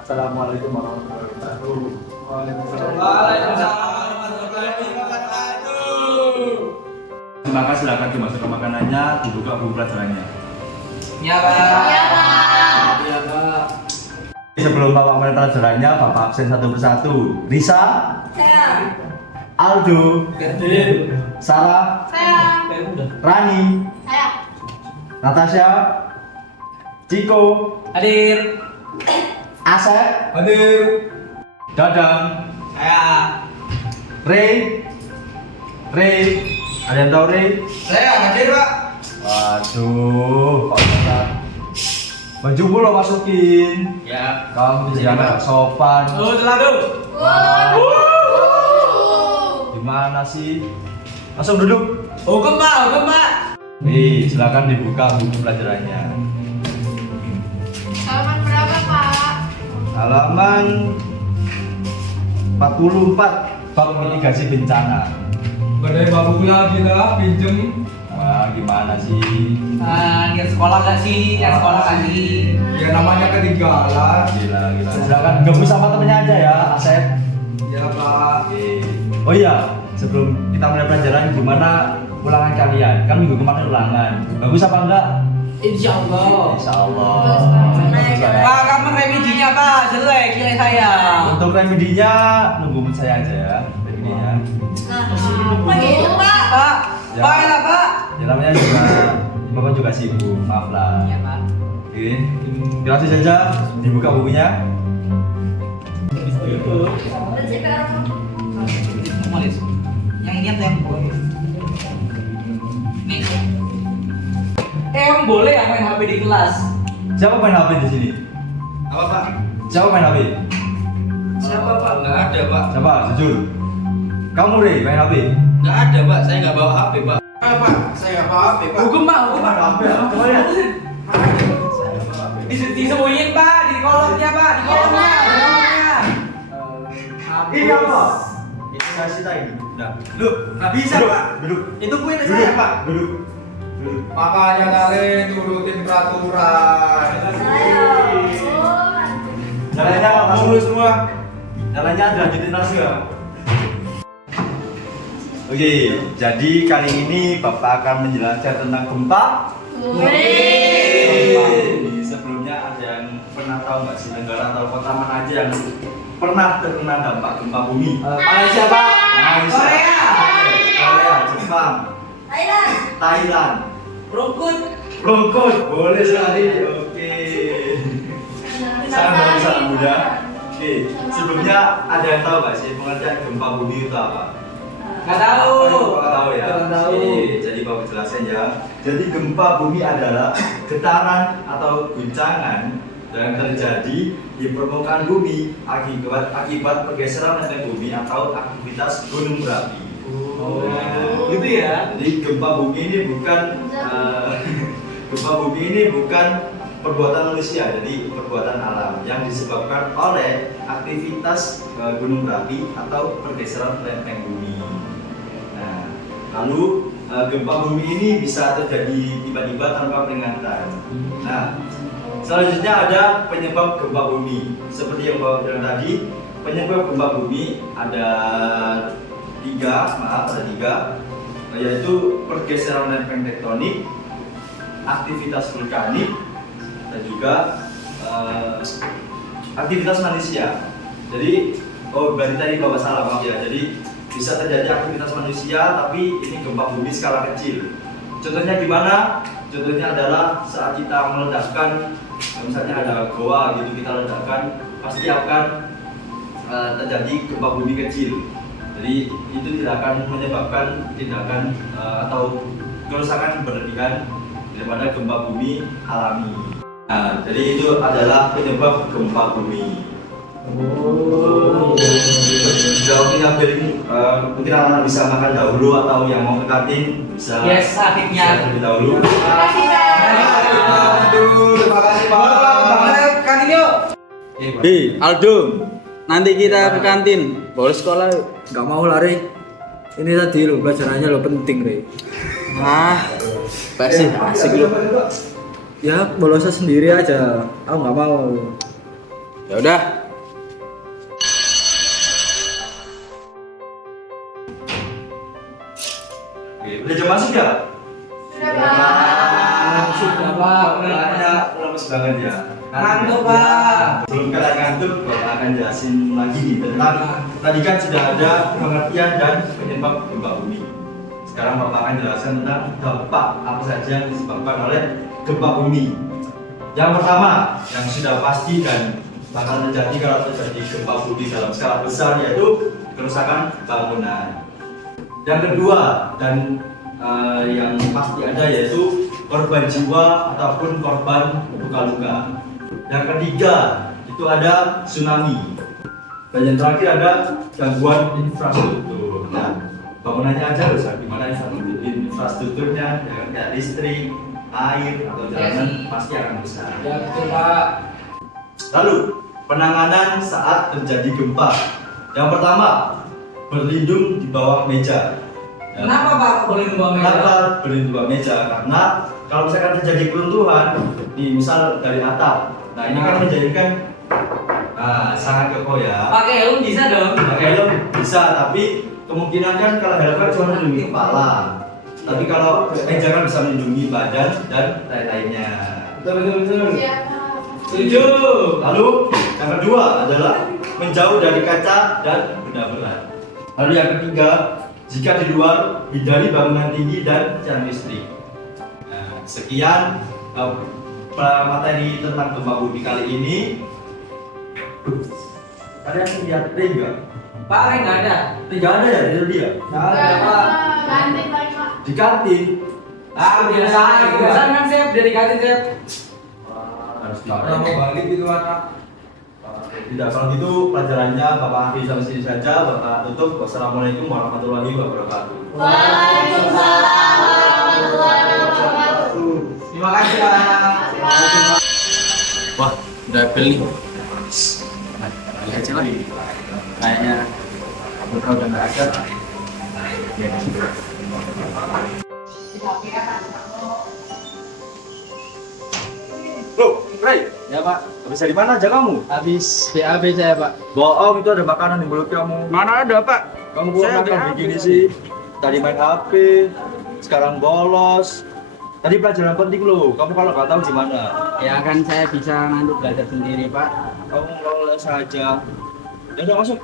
Assalamualaikum warahmatullahi wabarakatuh. Waalaikumsalam warahmatullahi wabarakatuh. Maka silakan dimasukkan makanannya, dibuka buku pelajarannya. Ya, Pak. Ya, Pak. Ya, Pak. Sebelum Bapak mulai pelajarannya, Bapak absen satu persatu. Risa, Saya. Aldo, Kertin. Sarah, Saya. Rani, Saya. Natasha, Ciko, Hadir. Asep, Hadir. Dadang, Saya. Ray, ada yang tahu Ray? Saya hadir, Pak. Waduh, Pak Ustaz. Bajumu lo masukin. Ya. Kamu jadi anak sopan. Selalu. Gimana sih? Langsung duduk. Hukum, Pak. Hukum, Pak. Silakan dibuka buku pelajarannya. Halaman berapa, Pak? Halaman 44 bab mitigasi bencana. Gak ada babunya kita pinjem. Wah, gimana sih? Niat sekolah gak sih? Niat sekolah gak sih? Ya namanya ketinggalan. Gila. Silakan gabung sama temennya aja ya, Asep. Ya Pak. Oh iya, sebelum kita mulai pelajaran, gimana ulangan kalian? Kan minggu kemarin ulangan. Bagus apa enggak? Insya Allah. Insya Allah. Bagus, Pak. Pak, kamu remedinya, Pak. Jelek nilai saya. Untuk remedinya nunggu saya aja ya. Remedinya. Nah, apa gitu, Pak? Pak. Ya. Pak, ya, Pak. Ya namanya juga Bapak juga sibuk, maaf lah. Ya, Pak. Oke, langsung saja dibuka bukunya. Yang ini atau yang boleh? Nih. Yang boleh yang main HP di kelas. Siapa main HP di sini? Apa Pak? Siapa main HP? Siapa Pak? Nggak ada Pak. Siapa? Jujur. Kamu Rey main HP? Nggak ada Pak. Saya nggak bawa HP Pak. Pak, saya nggak bawa HP Pak. Hukum, Pak. Hukum, Pak. Coba lihat. Disembunyiin, Pak, di kolomnya, Pak, di kolomnya, di kolomnya. Ini apa? Ini saya sita ini. Nah, Loh, nggak bisa duduk, Pak. duduk. Itu punya Duduk, saya Pak. Duduk. Duduk. Makanya kalian turutin peraturan. Saya. Jalannya langsung Lulus semua. Jalannya lanjutin langsung ya. Oke, jadi kali ini Bapak akan menjelaskan tentang gempa. Gempa bumi. Sebelumnya ada yang pernah tahu nggak sih negara atau kota mana aja yang pernah terkena dampak gempa bumi? Malaysia, Pak. Malaysia, Korea, Jepang, Thailand. Thailand, Rukun. Bangkok, boleh sekali. Oke. Salam muda. Oke, sebelumnya ada yang tahu nggak sih pengertian gempa bumi itu apa? Nggak tahu. Nggak tahu ya. Nggak tahu. Jadi Bapak jelasin ya. Jadi gempa bumi adalah getaran atau guncangan yang terjadi di permukaan bumi akibat pergeseran lempeng bumi atau aktivitas gunung berapi. Gitu ya. Jadi gempa bumi ini bukan gempa bumi ini bukan perbuatan manusia, jadi perbuatan alam yang disebabkan oleh aktivitas gunung berapi atau pergeseran lempeng bumi. Nah, lalu gempa bumi ini bisa terjadi tiba-tiba tanpa peringatan. Nah, selanjutnya ada penyebab gempa bumi. Seperti yang Bapak bilang tadi, penyebab gempa bumi ada tiga, yaitu pergeseran lempeng tektonik, aktivitas vulkanik, dan juga aktivitas manusia. Jadi, berarti tadi Bapak salah maaf ya. Jadi bisa terjadi aktivitas manusia, tapi ini gempa bumi skala kecil. Contohnya gimana? Contohnya adalah saat kita meledakkan, misalnya ada goa gitu kita ledakkan, pasti akan terjadi gempa bumi kecil. Jadi itu tidak akan menyebabkan tindakan atau kerusakan berlebihan daripada gempa bumi alami. Nah, jadi itu adalah penyebab gempa bumi. Waktunya ini mungkin anak bisa makan dahulu atau yang mau ke kantin bisa. Yes, akhirnya. Terlebih dahulu. Terima kasih, Pak. Aduh, terima kasih Pak. Kantin yuk. Aldo, nanti kita ke kantin. Boleh sekolah yuk. Gak mau lari. Ini tadi lo pelajarannya lo penting, Rey. Asik lu. Ya bolosnya sendiri aja. Aku nggak mau. Ya udah. Oke, udah jam masuk ya? Sudah Pak. Kayaknya lemes banget ya. Ngantuk Pak. Sebelum kalian ngantuk, Bapak akan jelasin lagi tentang tadi kan sudah ada pengertian dan penyebab gempa bumi. Sekarang Bapak akan jelaskan tentang dampak apa saja yang disebabkan oleh gempa bumi. Yang pertama, yang sudah pasti dan bakal terjadi kalau terjadi gempa bumi dalam skala besar yaitu kerusakan bangunan. Yang kedua dan yang pasti ada yaitu korban jiwa ataupun korban luka-luka. Yang ketiga itu ada tsunami. Dan yang terakhir ada gangguan infrastruktur. Nah, bangunannya aja loh, gimana infrastrukturnya, kayak listrik, air atau jalanan pasti akan rusak. Ya betul Pak. Lalu penanganan saat terjadi gempa. Yang pertama, berlindung di bawah meja. Ya. Kenapa Pak boleh membawa meja? Kenapa berlindung di bawah meja? Karena kalau misalkan terjadi keruntuhan, misal dari atap, nah ini kan menjadikan sangat kokoh ya. Pakai helm bisa dong. Pakai helm bisa, tapi kemungkinan kan kalau helm kan cuma melindungi kepala. Tapi kalau meja kan bisa melindungi badan dan lain-lainnya. Betul. Setuju. Lalu yang kedua adalah menjauh dari kaca dan benda berat. Lalu yang ketiga, jika di luar hindari bangunan tinggi dan tiang listrik. Nah, sekian materi tentang gempa bumi kali ini. Kalian lihat ring nggak? Pak Ring nggak ada. Ring nggak ada ya di dia? Nggak ada Pak. Di kantin. Biasa kan Chef, dari kantin Chef. Harus Orang mau balik gitu anak. Tidak, kalau gitu pelajarannya Bapak akhiri sampai sini saja. Bapak tutup. Wassalamualaikum warahmatullahi wabarakatuh. Waalaikumsalam warahmatullahi wabarakatuh. Terima kasih Pak. Wah, udah bel nih. Balik aja lah. Kayaknya Putra udah nggak ada. Loh, Ray, Ya Pak, habis dari mana aja kamu? habis BAB saya Pak. Bohong, itu ada makanan di mulut kamu. Mana ada Pak? Kamu buat makan begini sih. Tadi main HP, sekarang bolos. Tadi pelajaran penting loh. Kamu kalau nggak tahu gimana? Ya kan saya bisa nanti belajar sendiri Pak. Kamu lolos saja. Ya udah masuk.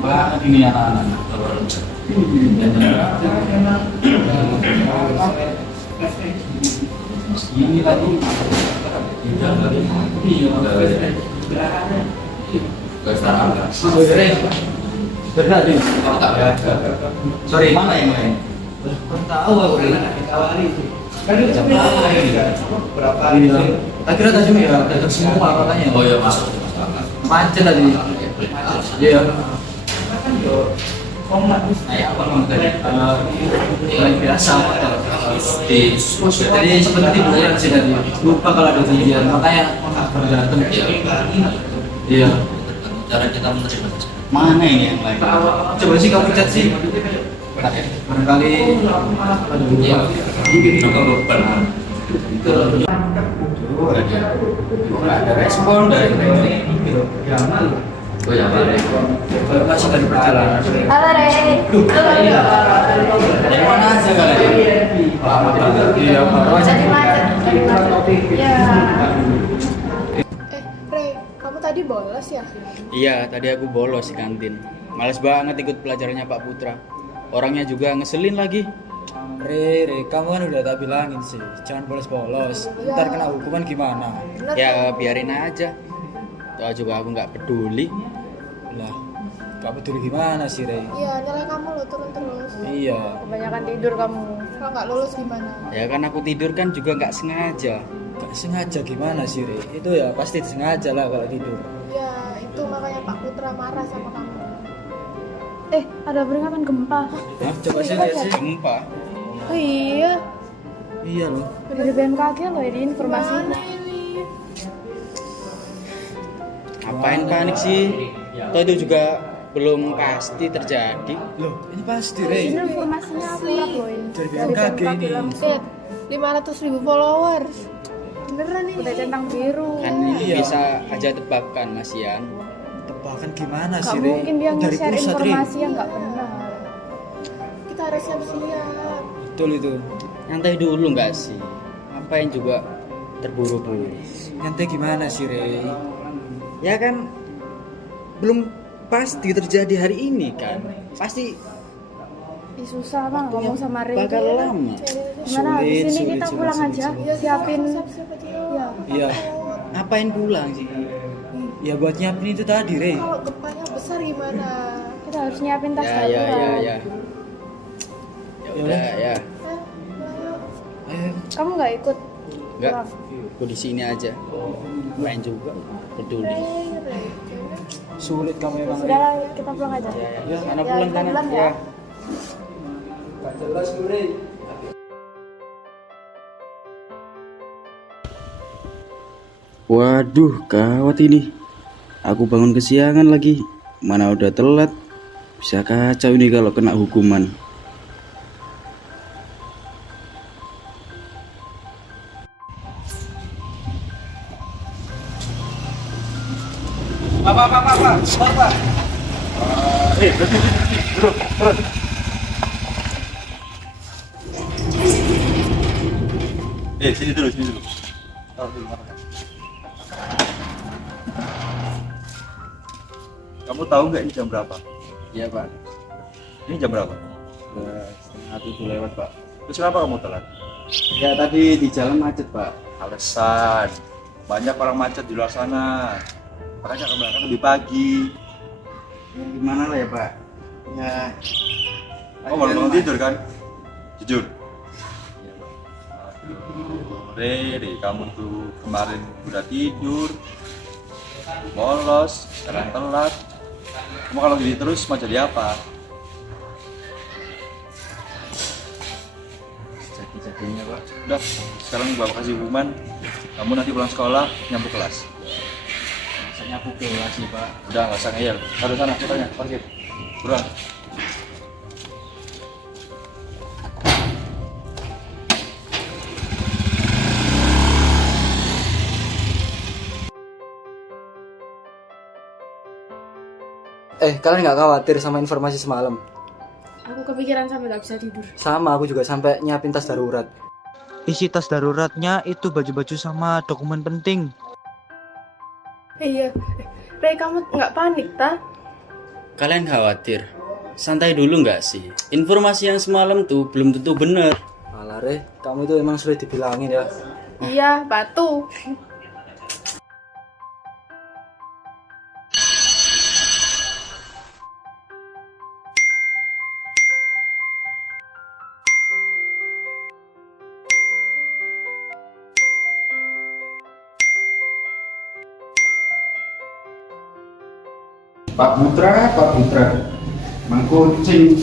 Pak, ini anak-anak. Ini tadi. Sorry, mana yang lain? Tahu aku dikawali. Kan itu berapa Akhirnya tadi ya, datang semua katanya. Oh ya masuk. Macet tadi. Iya. Kayak apa bang tadi? Biasa. Di Tadi seperti tiduran sih tadi. Lupa kalau ada ujian, makanya datang. Iya. cara kita menerima. Mana ini yang lain? Coba sih kamu chat sih. Barangkali. Iya. Juga beban. Ada respon dari mereka. Oh ya Pak. Masih dari perjalanan. Halo Rey. Dari mana aja kalian? Iya, Jadi macet. Ya. Rey, kamu tadi bolos ya? Iya, tadi aku bolos di kantin. Males banget ikut pelajarannya Pak Putra. Orangnya juga ngeselin lagi. Re, kamu kan udah tak bilangin sih, jangan bolos-bolos. Ntar kena hukuman gimana? Bener Ya kan? biarin aja. Toh juga aku nggak peduli. Lah, gak peduli gimana sih, Re? Iya, nilai kamu lo turun terus. Iya, Kebanyakan tidur kamu. Kalau nggak lulus gimana? Ya kan aku tidur kan juga nggak sengaja. gak sengaja gimana sih, Re? Itu ya pasti sengaja lah kalau tidur. Ya, itu makanya Pak Putra marah sama kamu. Ada peringatan gempa. Hah? Coba sih lihat sih. Gempa. Oh iya, Iya loh. Dari BMKG loh ini informasinya. Mana ini? Ngapain panik sih? Toh itu juga belum pasti terjadi. Loh, ini pasti, Ini Rey. informasinya akurat loh ini. Dari BMKG ini. langsung. 500.000 followers. Beneran ini. Udah centang biru. Kan ini Iya. bisa aja tebakan Mas Ian. Tebakan gimana Gak sih, Rey? mungkin dia Dari nge-share pusat, Rey. informasi yang gak benar. Kita harus siap-siap. Betul itu. Nyantai dulu nggak sih? Ngapain juga terburu-buru? Nyantai gimana sih, Rey? Ya kan belum pasti terjadi hari ini kan. Pasti Ih, susah bang ngomong sama Rey. bakal lama. Gimana Sulit, di sini sulit, kita sulit, pulang sulit, aja, sulit. siapin. Siap-siap aja. Ya, Iya. Ngapain pulang sih? Ya buat nyiapin itu tadi, Rey. Kalau gempanya besar gimana? kita harus nyiapin tas Ya darurat. ya ya ya. Ya udah ya. Ayo. Kamu nggak ikut? Enggak. Pulang? Aku di sini aja. Main juga peduli. Sulit kamu emang, Rey. Sudah lah, kita pulang aja. Ya, sana Ya, pulang kita sana. pulang ya. Ya. Gak jelas, Rey. Waduh, gawat ini. Aku bangun kesiangan lagi. Mana udah telat. Bisa kacau ini kalau kena hukuman. Pak. Sini dulu, sini dulu. Kamu tahu nggak ini jam berapa? Iya, Pak. Ini jam berapa? Udah setengah 7 lewat, Pak. Terus kenapa kamu telat? Ya tadi di jalan macet, Pak. Alasan. Banyak orang macet di luar sana. Makanya kamu berangkat lebih pagi. Ya, gimana lah ya, Pak? Ya. Oh, malam bangun tidur kan? Jujur. Rere, kamu tuh kemarin udah tidur, bolos, sekarang telat. Kamu kalau gini terus mau jadi apa? Jadi-jadinya, Pak. Udah, sekarang bapak kasih hukuman. Kamu nanti pulang sekolah nyampe kelas. Masa nyapu kelas sih, Pak. Udah, nggak usah ngeyel. Taruh sana, motornya, parkir. Buruan. Kalian nggak khawatir sama informasi semalam? Aku kepikiran sampai nggak bisa tidur. Sama, aku juga sampai nyiapin tas darurat. Isi tas daruratnya itu baju-baju sama dokumen penting. Iya. Rey, kamu nggak panik, ta? Kalian khawatir? Santai dulu nggak sih? Informasi yang semalam tuh belum tentu bener. Alah, Rey, kamu itu emang sulit dibilangin ya. Iya, batu. Pak Putra, mangkucing.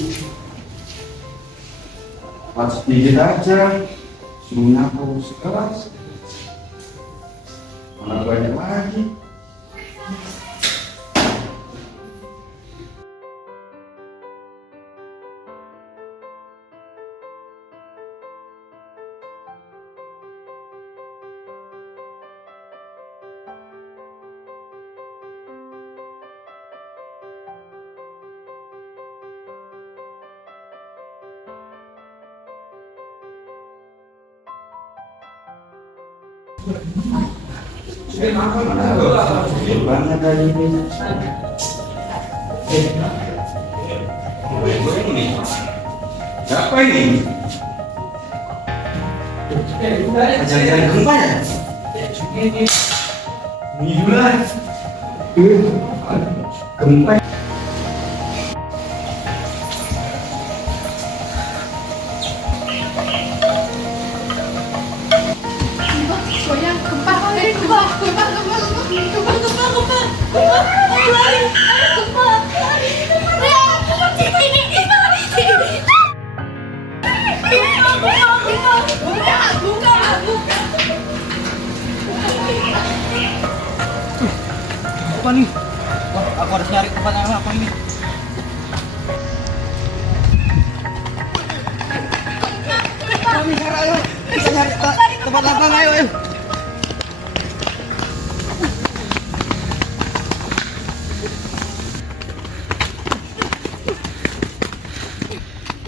Pas sedikit aja, suruh nyapu sekelas. Mana banyak lagi. Banget hari ini. Siapa ini? Jangan-jangan gempa ya? Gila. Gempa. Goyang, gempa, gempa. Gempa. apa nih? Wah, aku harus nyari tempat yang apa ini. Kita nyari tempat lapang, ayo.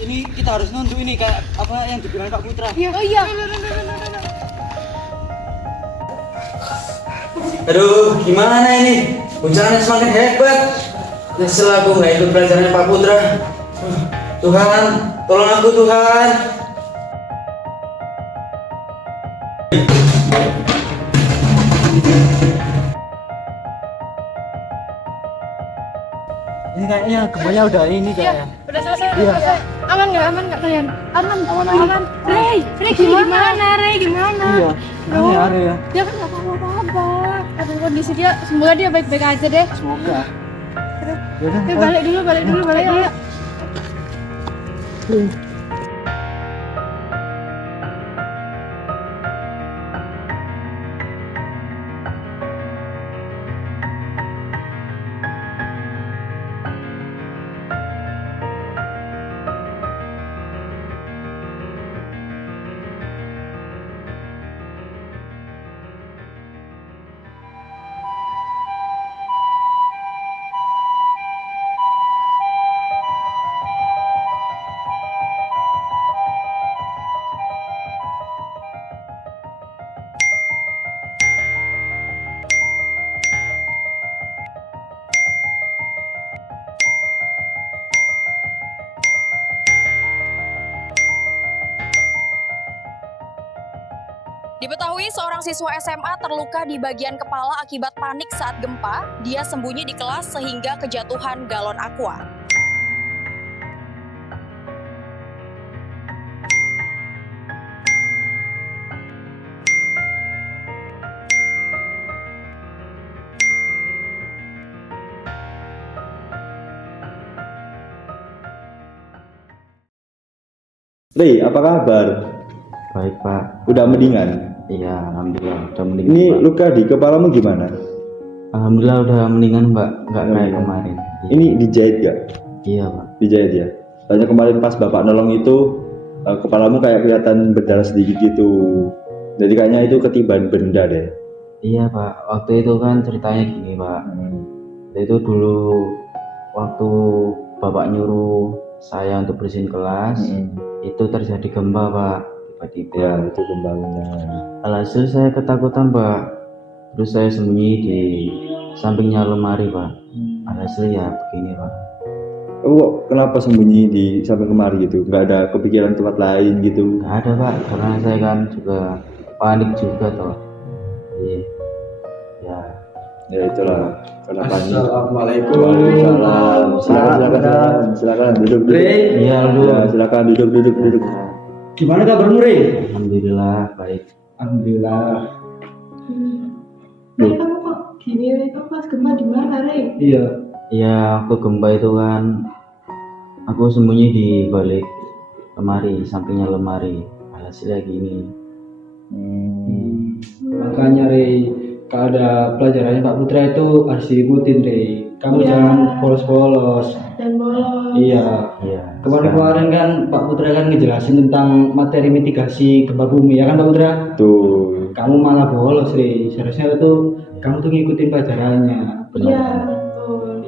Ini kita harus nunjuk ini kayak apa yang dibilang Kak Putra. Iya. Oh iya. Aduh, gimana ini? Guncangannya semakin hebat. Nyesel aku nggak ikut pelajarannya Pak Putra. Tuhan, tolong aku Tuhan. Ini kayaknya gembanya udah ini kayaknya. Udah selesai, udah selesai. Aman nggak kalian? Aman. Rey gimana? Rey gimana? Iya. Ini hari ya. Dia kan nggak apa-apa. Tapi kondisi dia, semoga dia baik-baik aja deh. Semoga. Yaudah, Balik dulu. Diketahui seorang siswa SMA terluka di bagian kepala akibat panik saat gempa. Dia sembunyi di kelas sehingga kejatuhan galon aqua. Rey, apa kabar? Baik Pak. Udah mendingan? Iya, alhamdulillah udah mendingan. Ini Pak. luka di kepalamu gimana? Alhamdulillah udah mendingan Mbak, nggak Oh, kayak iya. kemarin. Ini dijahit gak? Iya Pak. Dijahit ya? Soalnya kemarin pas bapak nolong itu kepalamu kayak kelihatan berdarah sedikit gitu. Jadi kayaknya itu ketiban benda deh. Iya Pak, waktu itu kan ceritanya gini Pak. Itu dulu waktu bapak nyuruh saya untuk bersihin kelas, itu terjadi gempa Pak, tiba-tiba. Ya, itu gempa-gempa. Alhasil saya ketakutan Pak, terus saya sembunyi di sampingnya lemari Pak. Alhasil ya begini Pak. Oh, kenapa sembunyi di samping lemari gitu? Nggak ada kepikiran tempat lain gitu? Nggak ada Pak, karena saya kan juga panik juga toh. Iya. Ya. Ya itulah, karena panik. Assalamualaikum. Waalaikumsalam. Silakan duduk. Iya lu. Ya, silakan duduk. Gimana kabarmu, Rey? Alhamdulillah baik. Alhamdulillah. Rey, kamu kok gini, Rey? Kamu pas gempa di mana, Rey? Iya. Ya waktu gempa itu kan aku sembunyi di balik lemari, sampingnya lemari. Alhasilnya gini. Makanya Rey, kalau ada pelajarannya Pak Putra itu harus diikutin, Rey. Kamu Iya. jangan polos-polos. Dan bolos. Iya. Iya. Kemarin kan Pak Putra kan ngejelasin tentang materi mitigasi gempa bumi, ya kan Pak Putra? Tuh. Kamu malah bolos, Rey. Seharusnya itu kamu tuh ngikutin pelajarannya. Iya, betul.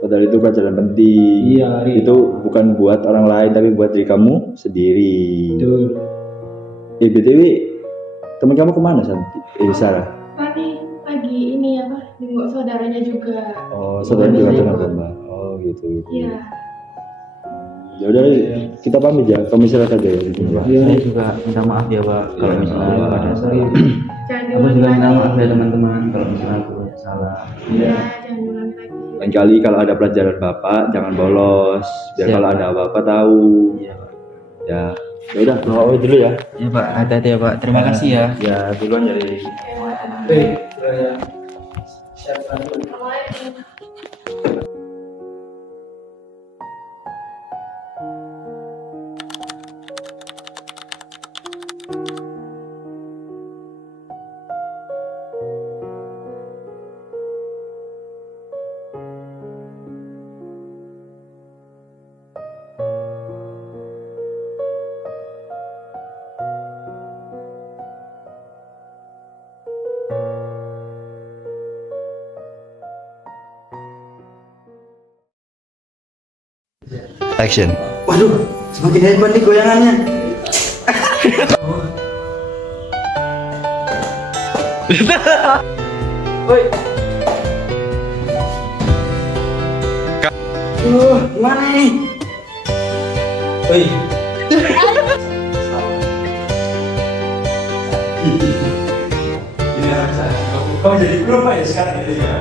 Padahal itu pelajaran penting. Iya, Rey. Itu bukan buat orang lain tapi buat diri kamu sendiri. Betul. BTW, teman kamu kemana Santi? Sarah? Pani lagi ini apa? Nengok saudaranya juga. Oh, saudara juga kena gempa. Oh, gitu. Iya. Ya udah, kita pamit ya. Kamu istirahat aja ya di sini, Pak. Saya juga minta maaf ya Pak kalau misalnya ada salah. Jangan Aku juga diulangi minta lagi. maaf ya teman-teman kalau misalnya aku ada salah. Iya, jangan diulangi lagi. Lain kali kalau ada pelajaran Bapak jangan bolos. Biar Siap. kalau ada apa-apa tahu. Iya Pak. Ya. Ya udah, bawa dulu ya. Ya Pak, hati-hati ya Pak. Terima kasih ya. Ya, duluan ya. Rey. Rey, saya siapkan dulu. Action. Waduh, semakin hebat nih goyangannya. Woi. Gimana nih? Woi. Kau jadi belum Pak ya sekarang ini ya?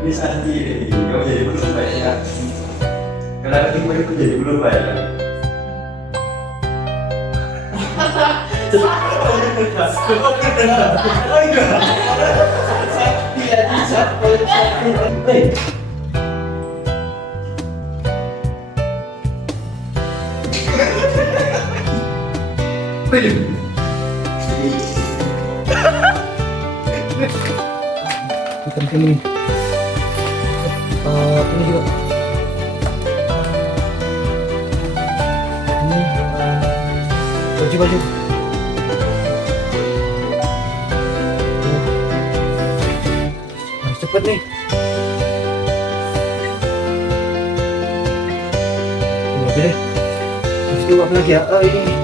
Ini Santi, kau jadi belum Pak ya? Kenapa tipe itu jadi belum Pak ya? Bukan ini. Ini juga. Ini baju. Harus cepet nih. Oke deh. Terus juga apa lagi ya? Oh ini.